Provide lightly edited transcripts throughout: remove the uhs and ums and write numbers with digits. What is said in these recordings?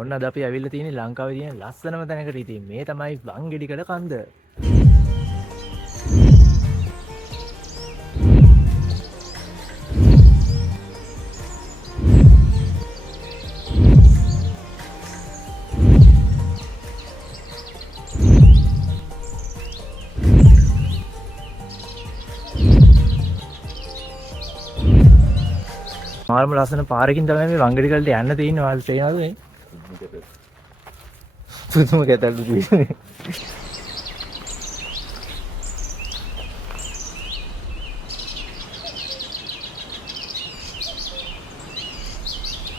ඔන්න අද අපි ඇවිල්ලා තියෙන්නේ ලංකාවේ තියෙන ලස්සනම තැනකට ඉතින් මේ තමයි වංගෙඩිකඩ කන්ද. මාරම ලස්සන පාරකින් තමයි මේ වංගෙඩිකඩට යන්න තියෙන්නේ. ඔයාලට තේරෙනවද මේ? පුදුම කැතල්ලු තියෙන්නේ.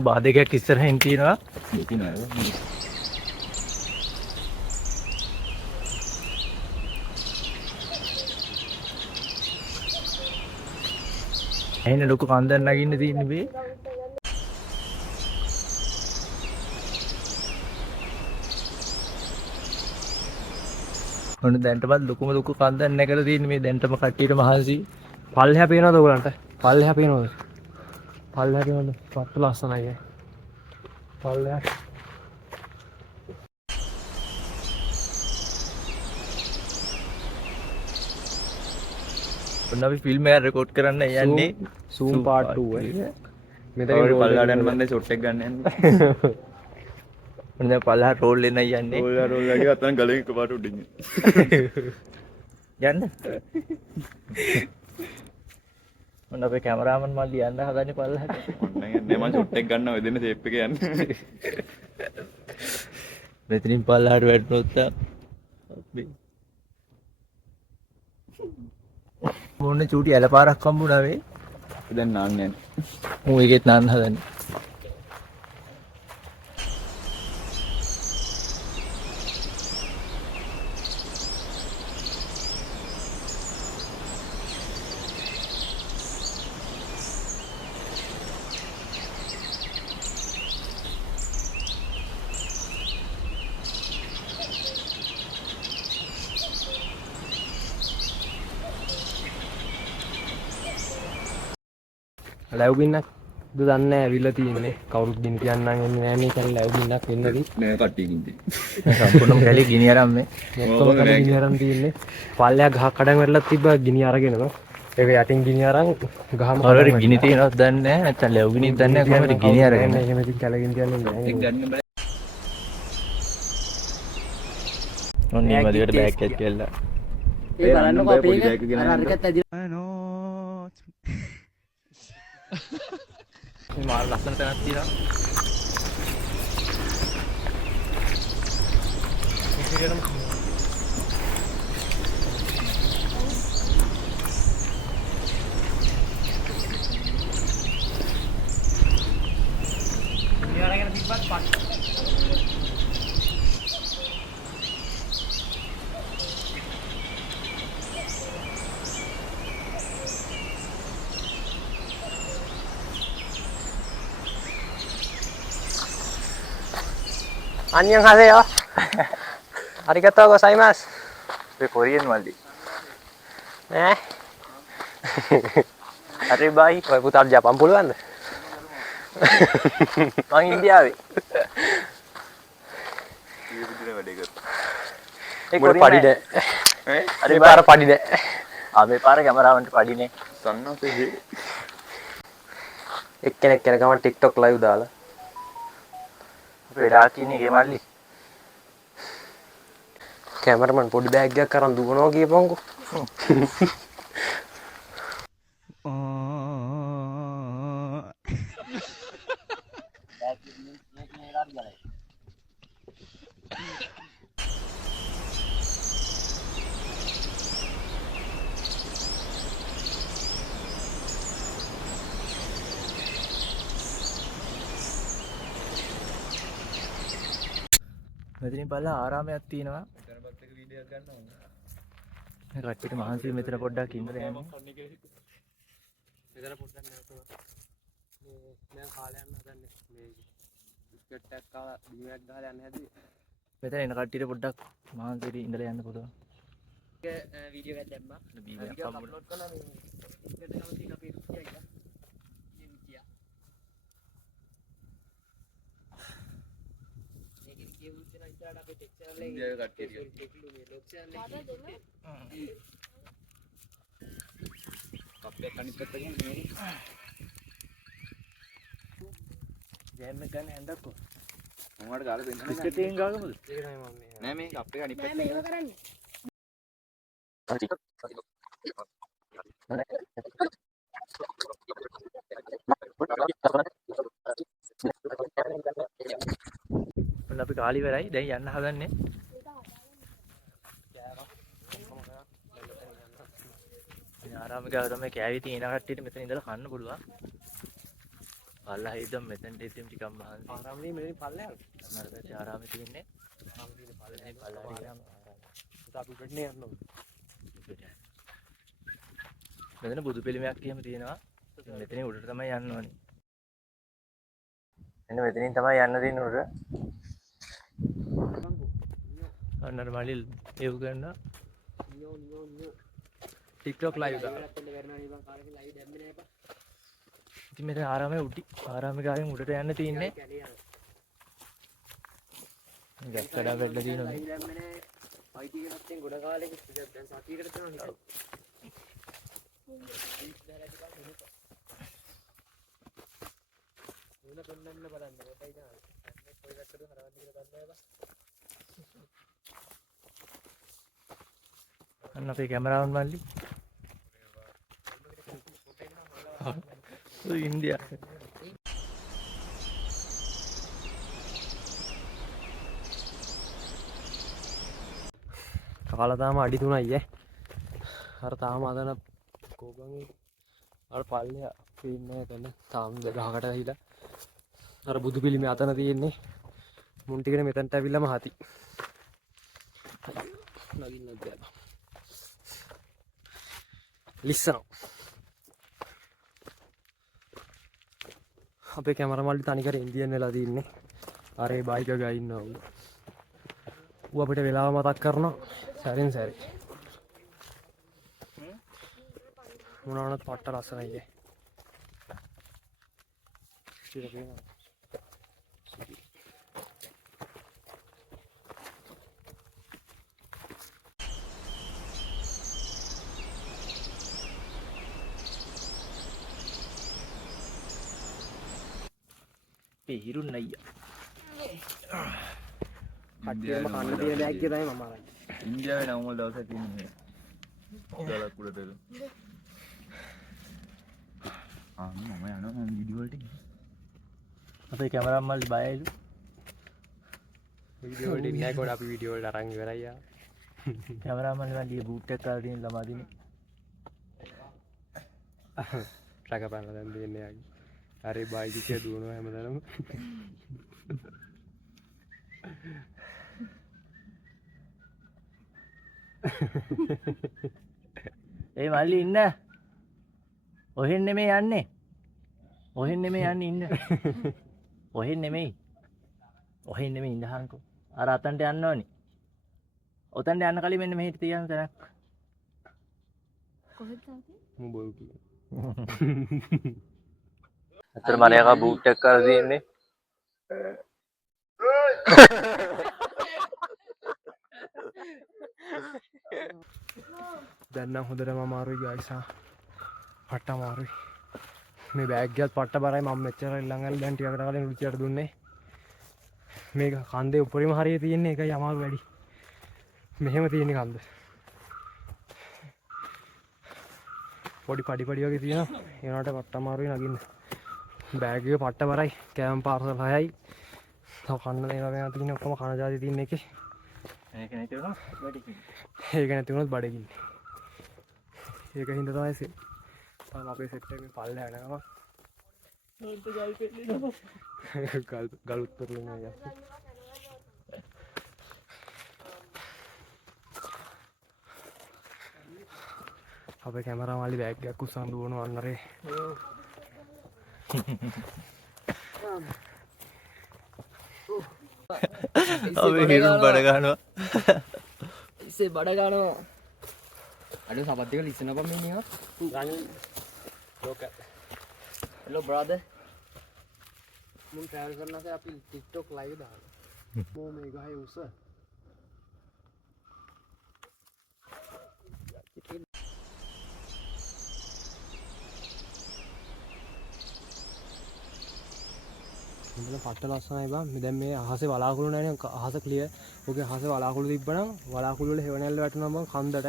බාදකයක් ඉස්සරහින් තියෙනවා. එහෙනම් ලොකු කන්දක් නගින්න තියෙන්නේ මේ. ඔන්න දැන්ටමත් ලොකු කන්දක් නැගලා තියෙන්නේ මේ. දැන්ටම කට්ටියට මහන්සි. පල්ලෙහා පේනවද ඔයගලන්ට? පල්ලෙහා පේනවද? පල්ලෙහා පේනවද? පත්තු ලස්සනයි. පල්ලෙහා ඔන්න අපි ෆිල්ම් එක රෙකෝඩ් කරන්න යන්නේ. සූම් පාර්ට් 2 එක. මෙතන පල්ලෙහාට යන්න මම ෂොට් එක ගන්න යන්නේ. ඔන්න දැන් පල්ලෙහාට රෝල් එන්න යන්නේ. රෝල් වැඩි අතන ගලෙන් එකපාරට උඩින් යන්න. ඔන්න අපේ කැමරාමන් මල්ලි යන්න හදන්නේ පල්ලෙහාට. ඔන්න යන්නේ මම ෂොට් එක ගන්නවා වෙදෙන ෂේප් එක යන්නේ. මෙතනින් පල්ලෙහාට වැටුනොත් අපි මොන්නේ චූටි ඇලපාරක් හම්බුණා වේ. දැන් නාන්නේ මූ එකෙත් නාන්න හදන්නේ. ලැබ් බින්නක් ද දන්නේ ඇවිල්ලා තියෙන්නේ. කවුරුත් ගිනි තියන්නම් එන්නේ නැහැ මේ කල් ලැබ් බින්නක් වෙන්නදී. නෑ කට්ටියකින් සම්පූර්ණම කැලේ ගිනි අරන් මේ. ඔක්කොම කඩේ ගිනි අරන් තියෙන්නේ. පල්ලෙහා ගහ කඩන් වැටලා තිබ්බා ගිනි අරගෙනද. ඒක යටින් ගිනි අරන් ගහම හොරරි ගිනි තියෙනවද දන්නේ නැහැ. නැත්නම් ලැබ් ගිනිත් දන්නේ නැහැ. කොහමද ගිනි අරගෙන. එහෙම ඉතින් කැලගෙන තියන්නේ නැහැ. ගන්න බෑ. ඔන්න මේ මදිවට බෑග් එකක් කියලා. ඒ බලන්නකෝ අපේ එක අරකට මේ මාර ලස්සන තැනක් තියෙනවා. 안녕하세요. 아리가또 고자이마스. මේ කොරියන් මල්ලි. ඈ. හරි බයි. ඔය පුතාට ජපන් පුළුවන්ද? මං ඉන්දියාවේ. ඊයේ විදිහට වැඩේ කරා. ඒ කොරියන් පඩි නෑ. ඈ අර පාර පඩි නෑ. මේ පාර කැමරාවන්ට පඩිනේ. සන්නසේ එක්කෙනෙක් යන ගමන් TikTok live දාලා. වෙලා තියෙන්නේ ගේ මල්ලි. කැමරමන් පොඩි බෑග් එකක් අරන් දුවනවා කියපන්කෝ. මෙතනින් බලලා ආරාමයක් තියෙනවා. මෙතනපත් එක වීඩියෝ එකක් ගන්න ඕන. මේ කට්ටියට මහන්සි මෙතන පොඩ්ඩක් ඉඳලා යන්න. මෙතන පොඩ්ඩක් නෑ. මේ දැන් කාලය යන්න හදන්නේ. මේ බිස්කට් එකක් කාලා බිමයක් ගහලා යන්න හැදුවේ. මෙතන එන කට්ටියට පොඩ්ඩක් මහන්සියට ඉඳලා යන්න පුළුවන්. වීඩියෝ එකක් දැම්මා. වීඩියෝ එකක් අප්ලෝඩ් කළා මේ බිස්කට් එකම තියෙන අපේ රුචිය එක. මේ රුචිය. ඉන්දියාවේ කට්ටිය කප්පයක් අනිත් පැත්තට ගිහින් ගෑම් එක ගන්න හැන්දක්කෝ. මොනවට ගාලා දෙන්න බිස්කට් එකෙන් ගාගමුද? නෑ මේ කප් එක අනිත් පැත්තට ඔන්න අපි කාලි වෙරයි දැන් යන්න හදන්නේ. ආරාමික තමයි කෑවි තියෙන කට්ටියට මෙතන ඉඳලා කන්න පුළුවන්. පල්ලා හිටම් මෙතනට ඉතින් ටිකක් මහන්සි. ආරාමයේ මෙතන පල්ලයක්. අන්නරට ආරාමේ තියෙන්නේ. ආරාමයේ පල්ලයක්. පල්ලා ගියාම අපි පිටනේ යන්න ඕනේ. මෙතන බුදු පිළිමයක් එහෙම තියෙනවා. මෙතනින් උඩට තමයි යන්න ඕනේ. එන්න මෙතනින් තමයි යන්න තියෙන උඩ. අන්නර මලිල් ඒව ගන්න. TikTok live දාලා. ඉතින් මෙතන ආරාමයේ උඩි ආරාමිකාවෙන් උඩට යන්න තියෙන්නේ. ගැස්කඩා වෙන්න තියෙනවා. අයිටි එකෙන් ගොඩ කාලෙක දැන් සතියකට තමයි හිටු. මොන කන්නන්න බලන්න කොටයි දාන්න. මේ කොයි වැක්කද හරවන්න කියලා බලන්න. අන්න අපේ කැමරාවන් මල්ලි. ඉන්දියා. කාලා තාම අඩි 3යි ඈ. අර තාම අදන කෝබන්ගේ අර පල්ලෙය පේන්නේ නැහැ තාම ගහකට ඇහිලා. අර බුදු පිළිමේ අතන තියෙන්නේ. මුන් ටිකනේ මෙතනට ඇවිල්ලාම හති. නගින්න බෑ. ලිස්සන. අපේ කැමරාමල්ලි තනිකර ඉන්දියන් වෙලා තින්නේ. අරේ බයික් එක ඉන්නවා ඌ. ඌ අපිට වෙලාව මතක් කරනවා සැරින් සැරේ. මොනවානත් පට්ට ලස්සනයි ඈ. ඉතින් පේනවා. හිරුන් නයියා. කට්ටියම කන්න තියෙන බෑග් එක තමයි මම අරන්. ඉන්දියාවේ නම් වල දවසක් තියෙන්නේ. ගලක් උඩ දෙල. මම යනවා වීඩියෝ වලට. අපේ කැමරාමල්ලි බයයිලු. වීඩියෝ වලට ඉන්නේ නැහැ අපි වීඩියෝ වලට අරන් ඉවරයි යා. කැමරාමල්ලි මල්ලි බූට් එක කාලා තියෙන ළමා දිනේ. රකපන්න දැන් දෙන්නේ යාගේ. අරේ බයික් එක දුවනවා හැමදාම. ඒ මල්ලි ඉන්න. ඔහෙන් නෙමෙයි යන්නේ. ඔහෙන් නෙමෙයි යන්නේ ඉන්න. ඔහෙන් නෙමෙයි. ඔහෙන් නෙමෙයි ඉන්නහන්කෝ. අර අතන්ට යන්න ඕනි. ඔතනට යන්න කලින් මෙන්න මෙහෙට තියන්න තැනක්. කොහෙද තාත්තේ? මම බොරු කිව්වා. අතර මරයක බූට් එක කරලා තියෙන්නේ. දැන් නම් හොඳටම අමාරුයි ගයිස් ආ. පට්ට අමාරුයි. මේ බෑග් එකත් පට්ට බරයි මම මෙච්චර ළඟල් දැන් ටිකකට කලින් රුචියට දුන්නේ. මේක කන්දේ උඩරිම හරිය තියෙන්නේ ඒකයි අමාරු වැඩි. මෙහෙම තියෙන්නේ කන්ද. පොඩි පඩි වගේ තියෙනවා. ඒ වුණාට පට්ට අමාරුයි නගින්න. බෑග් එක පට්ට බරයි. කෑම පාර්සල් 6යි. තව කන්න දේවල් ගැන තියෙන ඔක්කොම කන ජාති තියෙන එකේ. මේක නැති වුණා බඩගින්න. ඒක නැති වුණොත් බඩගින්න. ඒක හින්දා තමයි තාම අපේ සෙට් එකේ පල්ලෙහා යනවා. නෝන්ට ගල් පෙන්නනවා. ගල් උත්තරලු නෑ. අපේ කැමරා මාලි බෑග් එකක් උස්සන් දුවනවා අන්නරේ. අපි හිරුන් බඩ ගන්නවා. ඉස්සේ බඩ ගන්නවා. අඩු සපත් දෙක ලිසන අප මිනිහා. ගන්න. ලෝක. Hello brother. මුන් ට්‍රැවල් කරනවාසේ අපි TikTok live දානවා. මේ ගහේ උස මෙතන පට්ට ලස්සනයි බං. මේ දැන් මේ අහසේ වලාකුළු නැහැ නේ. අහස ක්ලියර්. ඔගේ අහසේ වලාකුළු තිබ්බනම් වලාකුළු වල හෙවණැල්ල වැටුණා මං කන්දට.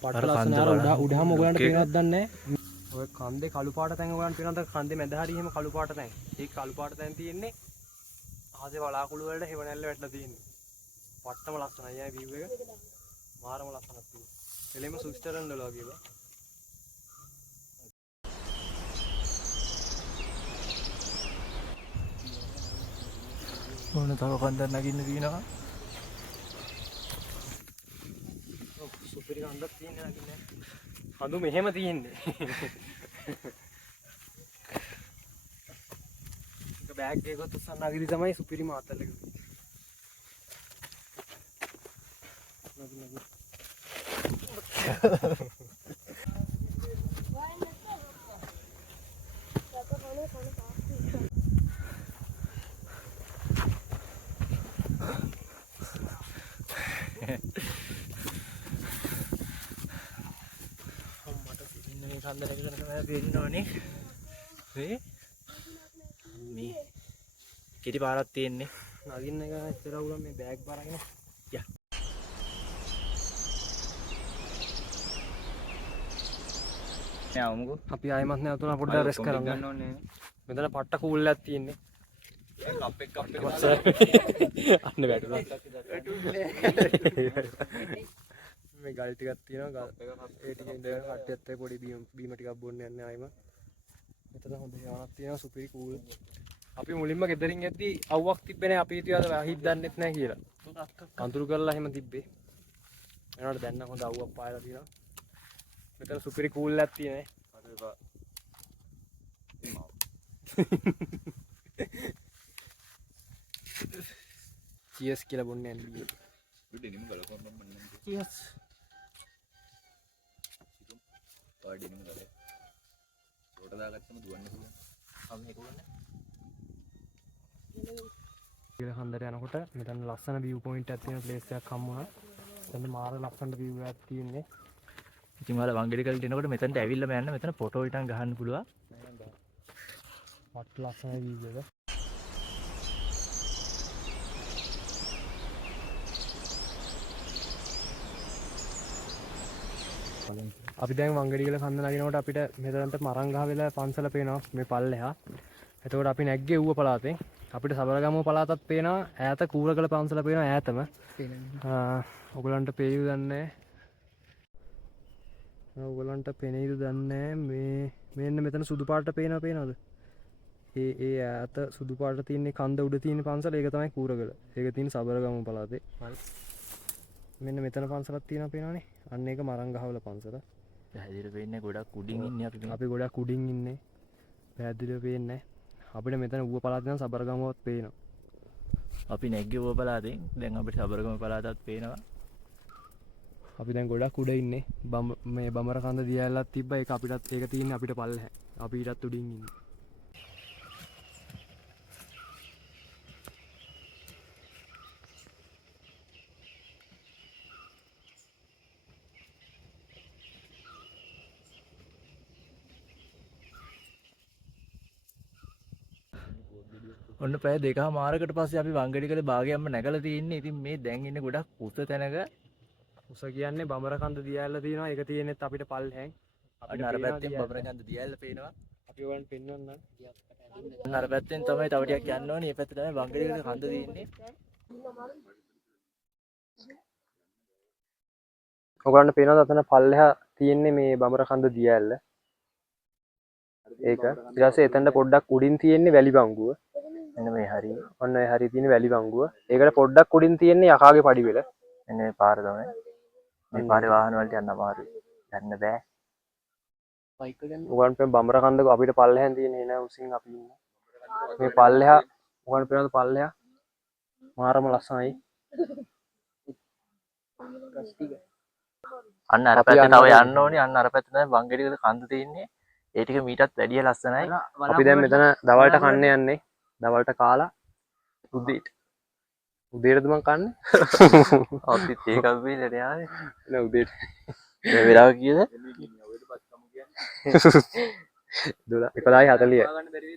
පට්ට ලස්සනයි. අර උඩහම ඔයගලන්ට පේනවද දන්නේ නැහැ. ඔය කන්දේ කළු පාට තැන් ඔයගලන්ට පේනවද? කන්දේ මැද හරිය එහෙම කළු පාට තැන්. ඒ කළු පාට තැන් තියෙන්නේ අහසේ වලාකුළු වලට හෙවණැල්ල වැටලා තියෙන්නේ. පට්ටම ලස්සනයි. යා view එක. මාරම ලස්සනක් තියෙනවා. එලෙම ස්විට්සර්ලන්ඩ් වල වගේ බං. ඕන තව කන්දක් නගින්න තියෙනවා. සුපිරි කන්දක් තියෙන්නේ නගින්නේ. කඳු මෙහෙම තියෙන්නේ. එක බෑග් එකකට උස්සන්න නගිලි තමයි සුපිරි මාතල් එක. නගින්න. කන්දරක කරන තමයි පේන්නෝනේ. මේ කිරි පාරක් තියෙන්නේ. නගින්න එක ඇත්තට උගම මේ බෑග් බාරගෙන යා. යාමුකෝ. අපි ආයෙමත් නැවතුණා පොඩ්ඩක් රෙස් කරන්න. ගන්න ඕනේ. මෙතන පට්ට කූල් එකක් තියෙන්නේ. කප් එක අන්න වැටුණා. මේ ගල් ටිකක් තියෙනවා. ඒ ටිකෙන් ඉඳගෙන කට්ටියත් පොඩි බීම ටිකක් බොන්න යන්නේ ආයෙම. මෙතන හොඳ යානක් තියෙනවා සුපිරි කූල්. අපි මුලින්ම ගෙදරින් යද්දි අවුවක් තිබ්බේ නැහැ. අපි හිතුවා අහිත් දන්නෙත් නැහැ කියලා. අඳුරු කරලා එහෙම තිබ්බේ. එනකොට දැන් නම් හොඳ අවුවක් පායලා තියෙනවා. මෙතන සුපිරි කූල් එකක් තියෙනවා. චියර්ස් කියලා බොන්නේ නැහැ. දෙනිම ගලකොන්න මම චියර්ස්. පාඩිනම ගලේ. රෝට දාගත්තම දුවන්න පුළුවන්. අම්මේ කොහොමද? කියලා හන්දර යනකොට මෙතන ලස්සන view point එකක් තියෙන place එකක් හම්බුණා. එතන මාර ලස්සන view එකක් තියෙන්නේ. ඉතින් ඔයාලා වංගෙඩිකල්ට එනකොට මෙතනට ඇවිල්ලාම යන්න. මෙතන ෆොටෝ හිටන් ගහන්න පුළුවන්. පට්ට ලස්සන view එක. අපි දැන් වංගෙඩිකල කන්ද නගිනකොට අපිට මෙතනට මරංගහ වෙලා පන්සල පේනවා මේ පල්ලෙහා. එතකොට අපි නැග්ගේ ඌව පළාතෙන්. අපිට සබරගමුව පළාතත් පේනවා. ඈත කූරගල පන්සල පේනවා ඈතම. ඔයගලන්ට පේයිද දන්නේ නැහැ. ඔයගලන්ට පේනේද දන්නේ නැහැ. මෙන්න මෙතන සුදු පාට පේනවද? ඒ ඈත සුදු පාට තියෙන කන්ද උඩ තියෙන පන්සල ඒක තමයි කූරගල. ඒක තියෙන සබරගමුව පළාතේ. මෙන්න මෙතන පන්සලක් තියෙනවා පේනවනේ. අන්න ඒක මරංගහවල පන්සල. පැහැදිලිව වෙන්නේ ගොඩක් උඩින් ඉන්නේ අපි. අපි ගොඩක් උඩින් ඉන්නේ. පැහැදිලිව පේන්නේ අපිට මෙතන ඌව පළාතේ නම් සබරගමුවත් පේනවා. අපි නැග්ගේ ඌව පළාතෙන් දැන් අපිට සබරගම පළාතත් පේනවා. අපි දැන් ගොඩක් උඩ ඉන්නේ. මේ බමර කන්ද දියැලක් තිබ්බා. ඒක අපිටත් ඒක තියෙන්නේ අපිට පල්ලෙහා. අපි ඊටත් උඩින් ඉන්නේ. ඔන්න පැය දෙකමාරකට පස්සේ අපි වංගෙඩිකල භාගයක්ම නැගලා තියෙන්නේ. ඉතින් මේ දැන් ඉන්නේ ගොඩක් උස තැනක. උස කියන්නේ බමර කන්ද දියැල තියෙනවා. ඒක තියෙන්නේත් අපිට පල්ලෙහෙන්. අපිට අර පැත්තෙන් බබරකන්ද දියැල්ල පේනවා. අපි ඔයගොල්ලන්ට පෙන්වන්නම්. අර පැත්තෙන් තමයි තව ටිකක් යන්න ඕනේ. මේ පැත්තේ තමයි වංගෙඩිකල කන්ද තියෙන්නේ. ඔයගොල්ලන්ට පේනවද අතන පල්ලෙහා තියෙන්නේ මේ බමර කන්ද දියැල්ල. ඒක ඊට පස්සේ එතනට පොඩ්ඩක් උඩින් තියෙන්නේ වැලි බංගුව. මෙන්න මේ හරිය. ඔන්න ඒ හරිය තියෙන වැලි බංගුව. ඒකට පොඩ්ඩක් උඩින් තියෙන්නේ යකාගේ පඩිවෙල. මෙන්න මේ පාර තමයි. මේ පාරේ වාහන වලට යන්න අමාරුයි. යන්න බෑ. බයික් එක ගන්න. ඔයගොල්ලන්ට පේන බමර කන්ද අපිට පල්ලෙහෙන් තියෙන එන උසින් අපි ඉන්නේ. මේ පල්ලෙහා ඔයගොල්ලන්ට පේනවද පල්ලෙහා? මාරම ලස්සනයි. අන්න අර පැත්තේ තව යන්න ඕනේ. අන්න අර පැත්තේ තමයි වංගෙඩිකල කන්ද තියෙන්නේ. ඒ ටික මීටත් වැඩිය ලස්සනයි. අපි දැන් මෙතන දවල්ට කන්න යන්නේ. දවල්ට කාලා උදේට උදේටද මං කන්නේ? අපිත් ඒකක් බීලට යාවේ. නෑ උදේට. දැන් වෙලාව කීයද? 11:40.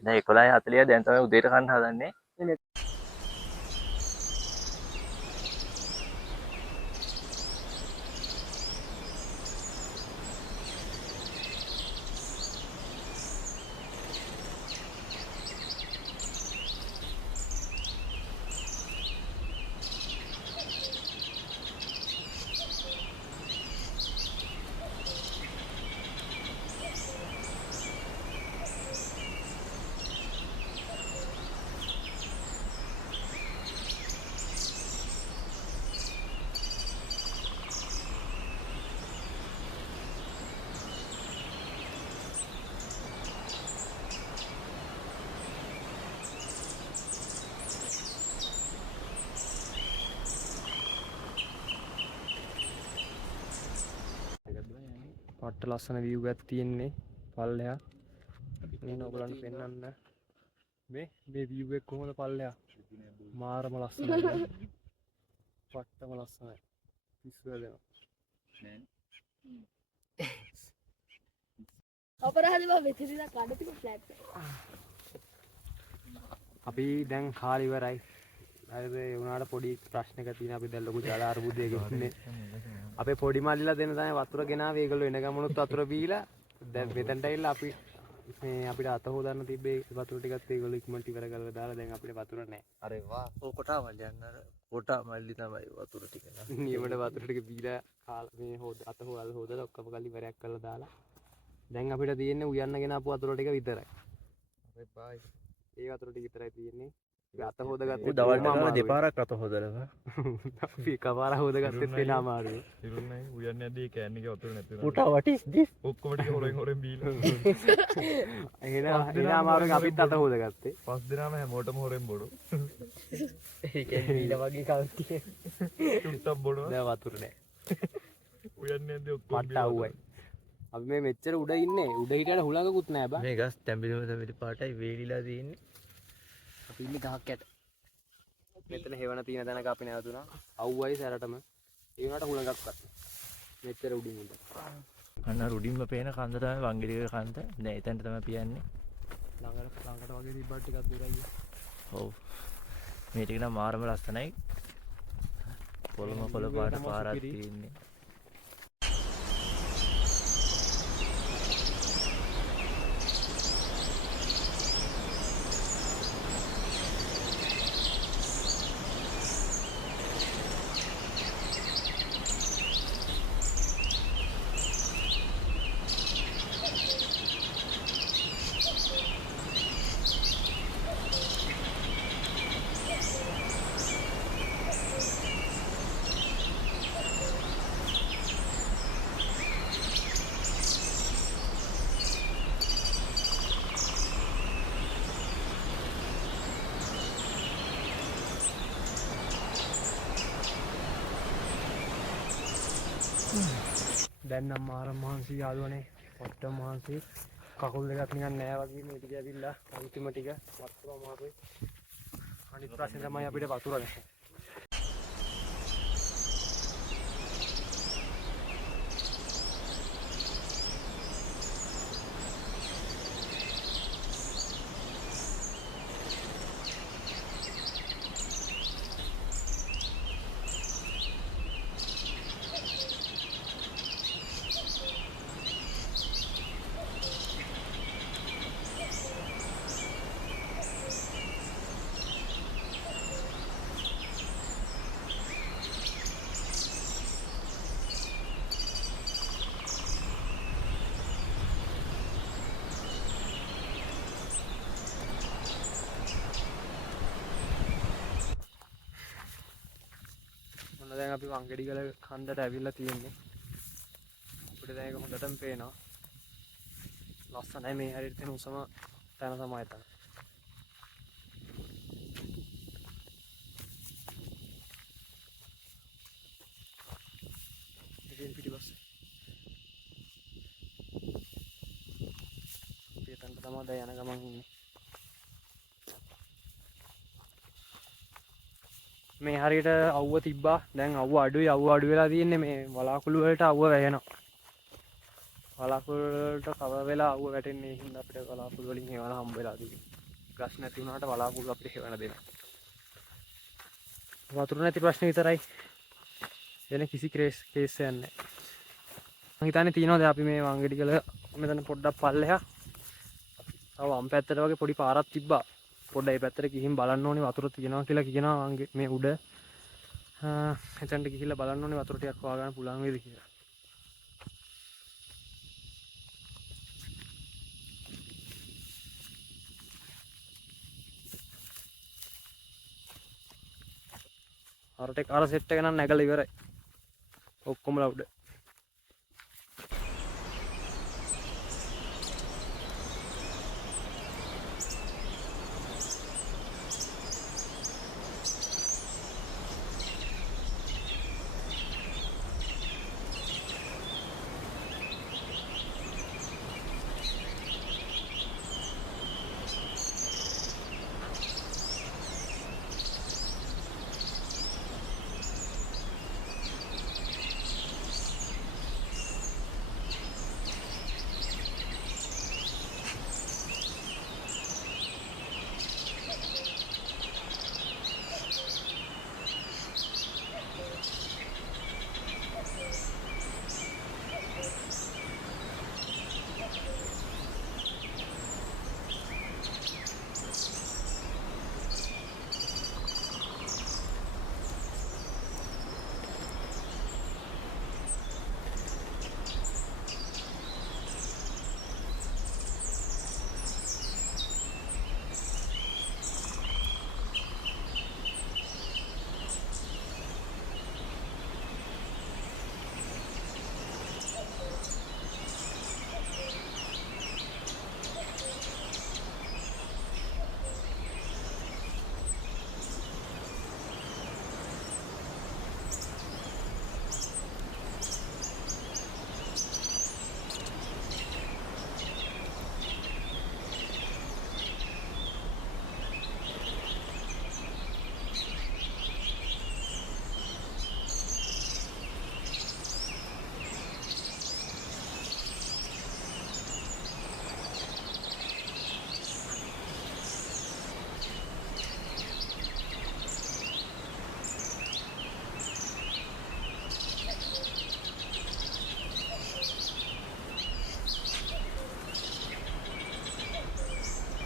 දැන් 11:40 දැන් තමයි උදේට කන්න හදන්නේ. පට්ට ලස්සන view එකක් තියෙන්නේ පල්ලෙහා. මේ ඔයගලන්ට පෙන්වන්න. මේ view එක කොහොමද පල්ලෙහා? මාරම ලස්සනයි. පට්ටම ලස්සනයි. පිස්සු වැදෙනවා. අපරාධ බා මෙතනලා කඩ තිබු ෆ්ලැට් එක. අපි දැන් කාලේ ඉවරයි. හරිද? ඒ වුණාට පොඩි ප්‍රශ්නයක් තියෙනවා. අපි දැන් ලොකු ජල අර්බුදයක ඉන්නේ. අපේ පොඩි මල්ලිලා දෙන්න තමයි වතුර ගෙනාවේ. ඒගොල්ලෝ එන ගමනුත් වතුර බීලා දැන් මෙතනට ඇවිල්ලා අපි මේ අපිට අත හොදන්න තිබ්බේ වතුර ටිකත් ඒගොල්ලෝ ඉක්මනට ඉවර කරලා දාලා දැන් අපිට වතුර නැහැ. අරේ වා. ඔය කොටා මල්ලි යන්න අර කොටා මල්ලි තමයි වතුර ටික නා. නියමට වතුර ටික බීලා මේ අත හොදලා ඔක්කොම කල් ඉවරයක් කරලා දාලා දැන් අපිට තියෙන්නේ උයන්න ගෙන ආපු වතුර ටික විතරයි. අපේ බයි. ඒ වතුර ටික විතරයි තියෙන්නේ. අපි අත හොදගත්තේ දවල්ට දෙපාරක් අත හොදලා. අපි එකපාර හොදගත්තෙත් වෙන අමාරුයි. ඉරුන්නේ උයන්නේ නැද්ද ඒ කෑන් එකේ වතුර නැති වෙනවා. පුටා what is this? ඔක්කොම ටික හොරෙන් බීලා. එහෙනම් අමාරුවෙන් අපිත් අත හොදගත්තේ. පස් දිනම හැමෝටම හොරෙන් බොඩු. ඒ කියන්නේ බීලා වගේ කල්තිය. චුට්ටක් බොනවා. දැන් වතුර නැහැ. උයන්නේ නැද්ද ඔක්කොම මට අවුයි. අපි මේ මෙච්චර උඩ ඉන්නේ. උඩ හිටියට හුලඟකුත් නැහැ බා. මේ ගස් තැඹිලිම තැඹිලි පාටයි වේලිලා තියෙන්නේ. අපි ඉන්නේ ගහක් යට. මෙතන හේවන තියෙන තැනක අපි නැවතුණා. අවුවයි සැරටම. ඒ වුණාට හුලඟක්වත්. මෙච්චර උඩින් ඉඳ. අන්න රුඩින්ම පේන කන්ද තමයි වංගෙලික කන්ද. දැන් එතනට තමයි පියන්නේ. ළඟට වගේ තිබ්බට ටිකක් දුරයි. ඔව්. මේ ටික නම් මාරම ලස්සනයි. පොළොම පොළ පාට පාරක් තියෙන්නේ. දැන් නම් මාරම් මහන්සි යාළුවනේ. පොට්ටම මහන්සි. කකුල් දෙකක් නිකන් නෑ වගේ මේ ටික ඇවිල්ලා අන්තිම ටික වතුර අමාරුයි. අනිත් ප්‍රශ්නේ තමයි අපිට වතුර නැහැ. දැන් අපි වංගෙඩිගල කන්දට ඇවිල්ලා තියෙන්නේ. අපිට දැන් ඒක හොඳටම පේනවා. ලස්සනයි මේ හැරියට තියෙන උසම තැන තමයි එතන. ඉතින් පිටිපස්සේ. අපි එතනට තමයි දැන් යන ගමන් ඉන්නේ. මේ හරියට අවුව තිබ්බා. දැන් අවුව අඩුයි. අවුව අඩු වෙලා තියෙන්නේ මේ වලාකුළු වලට අවුව වැයෙනවා. වලාකුළු වලට කවර් වෙලා අවුව වැටෙන්නේ හින්දා අපිට වලාකුළු වලින් හේවන හම්බ වෙලා තියෙන්නේ. ගස් නැති වුණාට වලාකුළු අපිට හේවන දෙනවා. වතුර නැති ප්‍රශ්නේ විතරයි. එන කිසි කේස් එකක් නැහැ. මම හිතන්නේ තියනවාද අපි මේ වංගෙඩිගල මෙතන පොඩ්ඩක් පල්ලෙහා. තව වම් පැත්තට වගේ පොඩි පාරක් තිබ්බා. පොඩ්ඩක් ඒ පැත්තට ගිහින් බලන්න ඕනේ වතුර තියෙනවා කියලා කියනවා මේ උඩ. එතනට ගිහිල්ලා බලන්න ඕනේ වතුර ටිකක් හොයාගන්න පුළුවන් වේද කියලා. අර සෙට් එක නම් නැගලා ඉවරයි. ඔක්කොමලා උඩ.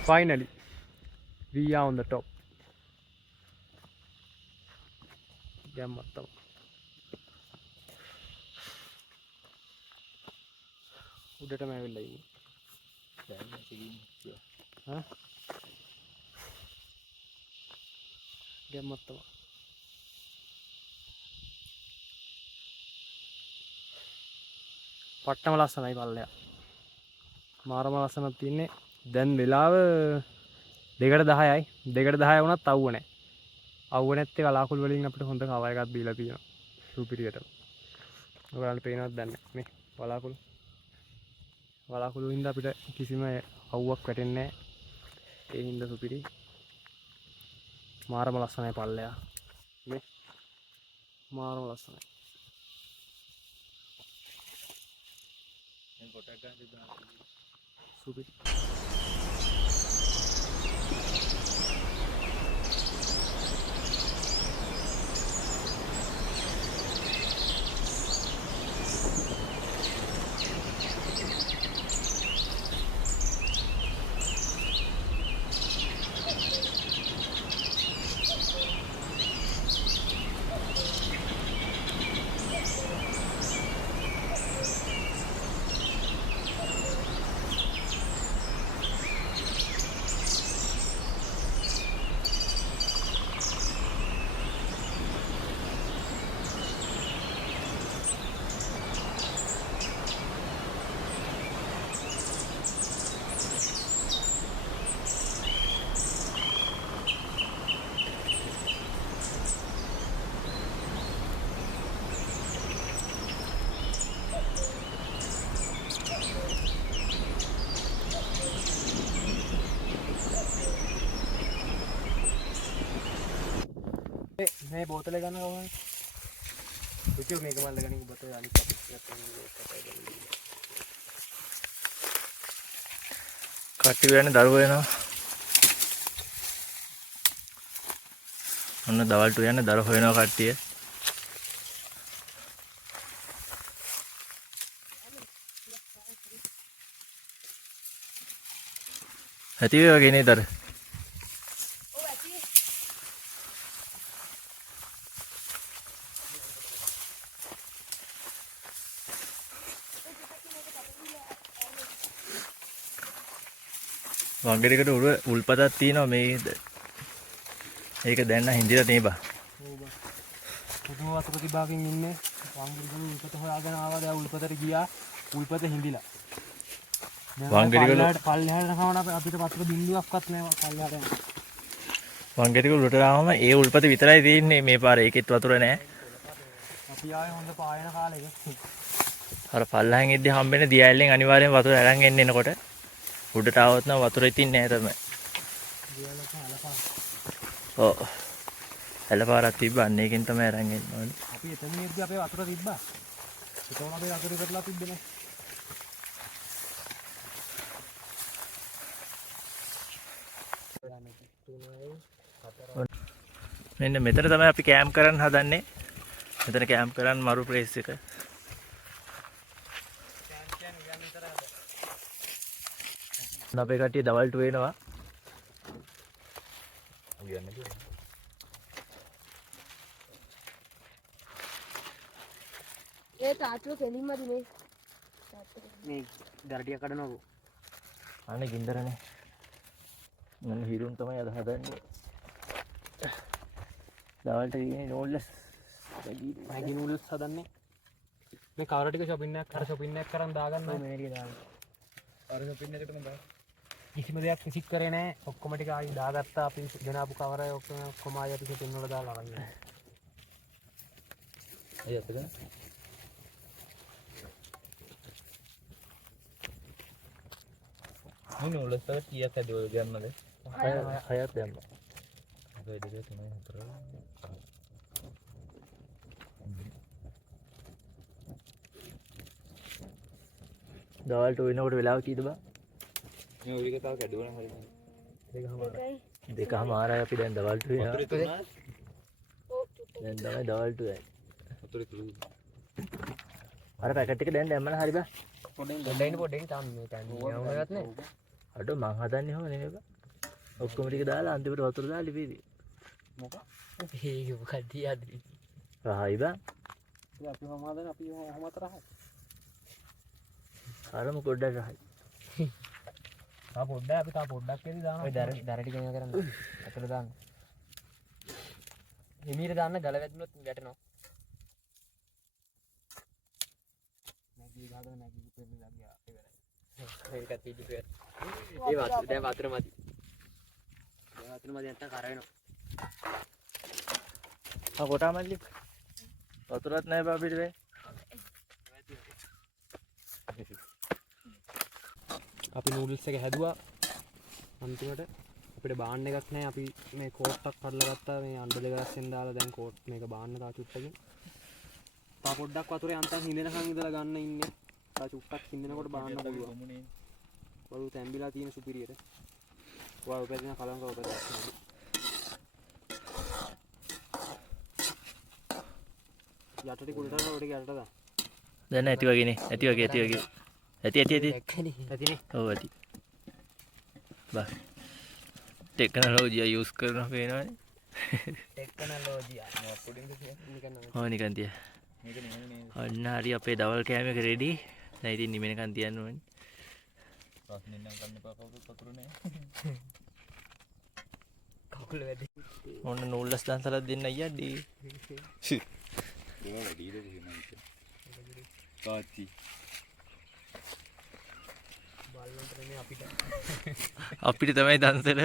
Finally, we are on the top. ගැම්මක් තමයි. උඩටම ඇවිල්ලා ඉන්නේ. හා? ගැම්මක් තමයි. පට්ටම ලස්සනයි පල්ලෙයා. මාරම ලස්සනක් තියෙන්නේ. දැන් වෙලාව 2:10යි. 2:10 වුණත් අවුව නැහැ. අවුව නැත්තේ වලාකුළු වලින් අපිට හොඳ කවර් එකක් දීලා තියෙනවා. සුපිරියට. ඔයාලට පේනවද දන්නේ මේ වලාකුළු. වලාකුළු හින්දා අපිට කිසිම අවුවක් වැටෙන්නේ නැහැ. ඒ හින්දා සුපිරි. මාරම ලස්සනයි පල්ලෙයා. මේ මාරම ලස්සනයි. දැන් කොටක් ගන්න දෙනවා. සුපිරි. මේ බෝතලේ ගන්න කවුරුහරි. පුචු මේක මල්ල ගනින් බෝතලේ අනිත් අපිට කට්ටි වෙන දරුවෝ එනවා. ඔන්න දවල්ට යන දරුවෝ හොයනවා කට්ටිය. ඇති වේ වගේ නේද අර? ඔව් ඇති. වංගෙඩියකට උල්පතක් තියෙනවා මේ. ඒක දැන් නම් හින්දිලා නේ බා. ඕබ. පුදුම වතුර තිබාකින් ඉන්නේ. වංගෙඩියකට උල්පත හොයාගෙන ආවා. දැන් උල්පතට ගියා. උල්පත හින්දිලා. වංගෙඩියකට පල්ලෙහාට නකවන අපිට වතුර බින්දුවක්වත් නෑ පල්ලෙහාට යන්න. වංගෙඩියකට උඩට ආවම ඒ උල්පත විතරයි තියෙන්නේ මේ පාරේ. ඒකෙත් වතුර නෑ. අපි ආයේ හොඳ පායන කාලෙක. අර පල්ලෙහාන් ඉද්දි හම්බෙන්නේ දියැලෙන් අනිවාර්යෙන් වතුර අරන් එනකොට. උඩට ආවොත් නම් වතුර ඉතින් නෑ තමයි. දියලක අලපාර. ඔව්. ඇලපාරක් තිබ්බන්නේ ඒකෙන් තමයි අරන් එන්න ඕනේ. අපි එතනින් ඉද්දි අපේ වතුර තිබ්බා. ඒකෝන අපේ වතුර ඉවරලා තිබ්බේ නෑ. මෙන්න මෙතන තමයි අපි කැම්ප් කරන්න හදන්නේ. මෙතන කැම්ප් කරන්න මරු ප්ලේස් එක. අපේ කට්ටිය දවල්ට වෙනවා. ඒ තාත්තුව කෙලින්මද මේ? මේ දරටියක් කඩනවකෝ. අනේ ගින්දරනේ. මම හිරුන් තමයි අද හදන්නේ. දවල්ට ගියේ නෝල්ලස්. මැගි නූඩල්ස් හදන්නේ. මේ කවර ටික shopping එකක් අර shopping එකක් කරන් දාගන්න ඕනේ මේ ටික දාන්න. අර shopping එකටම දාන්න. කිසිම දෙයක් විසික් කරේ නැහැ. ඔක්කොම ටික ආයි දාගත්තා. අපි ගෙනාපු කවර ඔක්කොම ආයි අපි shopping වල දාලා අරන් යනවා. අය අපද මේ නෝල්ලස් වල කීයක් ඇද ඔය ගන්නද? හයක් දැම්මා. අපේ දෙක තුනයි හතර. දවල්ට වෙනකොට වෙලාව කීයද බා? මේ ඔය එක තව කැඩුවා නම් හරියන්නේ. දෙකමාරයි අපි දැන් දවල්ට වෙනවා. වතුරේ තුනයි. දැන් තමයි දවල්ට වෙන්නේ. වතුරේ තුනයි. අර පැකට් එක දැන් දැම්මම හරි බා. පොඩ්ඩෙන් තාම මේ ටයිම් එක නෑ. අඩ මං හදන්නේ හොනේ නේ බා. ඔක්කොම ටික දාලා අන්තිමට වතුර දාලා ලිපේදී. මොකක්? ඒක මොකක්ද යද්දි. රහයි බා. අපි හමාදන අපි හමතරහයි. අරම පොඩ්ඩක් රහයි. තා පොඩ්ඩක් අපි තා පොඩ්ඩක් එදී දානවා. ඔය දරටි ගෙන කරන්න. අතට දාන්න. හිමීර දාන්න ගල වැදුනොත් වැටෙනවා. නැගී ගහගෙන නැගී පෙරලා ගියා ඉවරයි. ඒකත් පිටිපෙර. ඒ වතුර දැන් වතුර මදි. දැන් වතුර මදි නැත්තම් කර වෙනවා. ආ කොටා මල්ලි. වතුරත් නැහැ බා අපිට වේ. අපි නූඩල්ස් එක හැදුවා අන්තිමට අපිට බාන්න එකක් නැහැ. අපි මේ කෝට්ටක් කඩලා ගත්තා. මේ අඬ දෙක රැස්සෙන් දාලා දැන් කෝට් මේක බාන්න තා චුට්ටකින්. තා පොඩ්ඩක් වතුරේ අන්තන් හිඳෙනකන් ඉඳලා ගන්න ඉන්නේ. තා චුට්ටක් හිඳෙනකොට බාන්න පුළුවන්. වලු තැම්බිලා තියෙන සුපිරියට. ඔයා ඔය පැත්තෙන් කලංක ඔය පැත්තට. යටටි කුලට ඔය ටික යටට දාන්න. දැන් ඇති වගේනේ. ඇති වගේ ඇති වගේ. ඇති. ඇතිනේ. ඔව් ඇති. බා. ටෙක්නොලොජිය යූස් කරනවා පේනවනේ. ටෙක්නොලොජිය පොඩින්ද කියන්නේ. ඕ නිකන් තිය. මේක නෙමෙයි. අන්න හරි අපේ දවල් කෑම එක රෙඩි. දැන් ඉතින් නිමෙනකන් තියන්න ඕනේ. රස්නෙන් නම් ගන්න එපා කවුරුත් වතුර නෑ. කකුල වැඩි. ඔන්න නූල්ලස් දන්සලක් දෙන්න අයියඩි. ඒවා වැඩිද එහෙමයි. කාචි. බල්ලන්ට නෙමෙයි අපිට. අපිට තමයි දන්සල.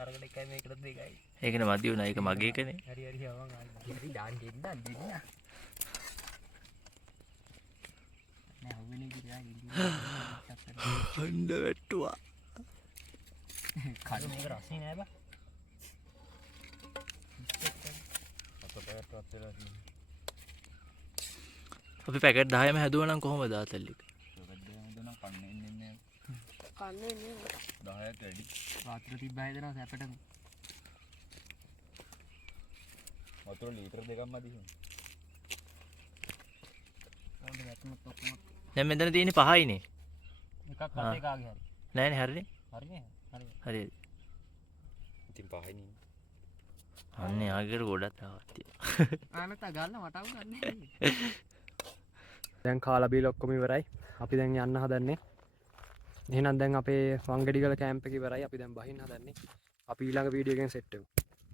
අරකට එකයි මේකට දෙකයි. ඒකනේ මදි වුණා. ඒක මගේ එකනේ. හරි යවං ආයි දාන්න දෙන්න. නෑ හොවෙලි ගියා ගිහින්. හඬ වැට්ටුවා. කඩු මේක රස්නේ නෑ බා. අපි පැකට් 10ම හැදුවා නම් කොහොමද ආතල්ලික? කන්නේ නේ. 10ක් වැඩි. රාත්‍රියේ තිබ්බා හදනවා සැපටම. වතුර ලීටර් දෙකක් මදි. දැන් මෙතන තියෙන්නේ 5යිනේ. එකක් අතේ කාගේ හරි. නෑනේ හරිනේ. හරිනේ. හරි. ඉතින් 5යි නේ. අන්නේ ආගෙට ගොඩක් තාවත් තියෙනවා. ආනත ගන්න මට අවුන්නේ. දැන් කාලා බීලා ඔක්කොම ඉවරයි. අපි දැන් යන්න හදන්නේ. එහෙනම් දැන් අපේ වංගෙඩිගල කැම්ප් එක ඉවරයි. අපි දැන් බහින්න හදන්නේ. අපි ඊළඟ වීඩියෝ එකෙන් සෙට් වෙමු.